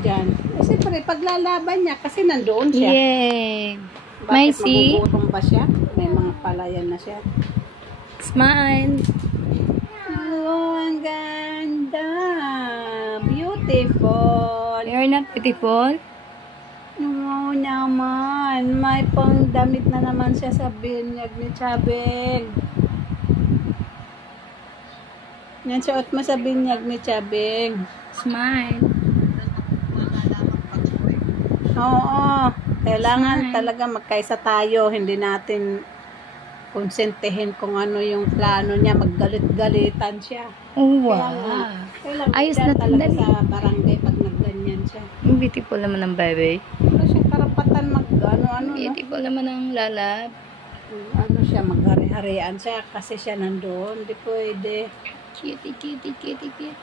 dyan. Siyempre, paglalaban niya kasi nandoon siya. Yay! Bakit magugutom ba siya? May mga palayan na siya. Smile! Oh, ang ganda! Beautiful! You're not beautiful? Oo naman. May pang damit na naman siya sa binyag ni Chabeng. Yan, suot mo sa binyag ni Chabeng. Smile! Oo. Kailangan Smile. talaga magkaisa tayo. Hindi natin konsentihin kung ano yung plano niya. Maggalit-galitan siya. Oh, wow! Kailangan Ayos dyan na talaga tandali. sa barangay pag nagganyan siya. Beautiful naman ang baby. Wala siyang karapatan ano-ano, no? Beautiful naman ang lalab. Ano siya, maghari-harian siya kasi siya nandoon. Hindi pwede. Cutie, cutie, cutie, cutie.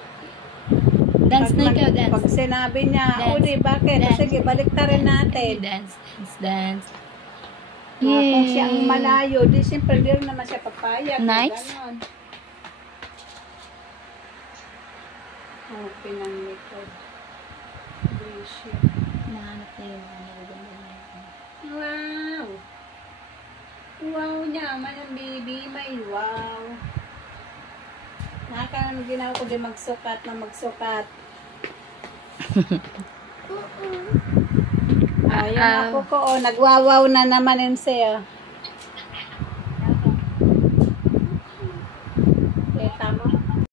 Dance na ikaw, dance. Pag sinabi niya, Dance. o di, bakit? Dance. Sige, balik ta rin natin. Dance, dance, dance. Kung siya ang malayo, di siyempre di rin naman siya papayag. Nice. Ganon. Oh, pinanglikod. Gracia. Nahanap na yung mga magaganda na yun. Wow! Wow naman ang baby. May wow. Nakakaroon ginawa ko din magsukat na magsukat. Ayun ako ko. Oh, nagwawaw na naman yun siya.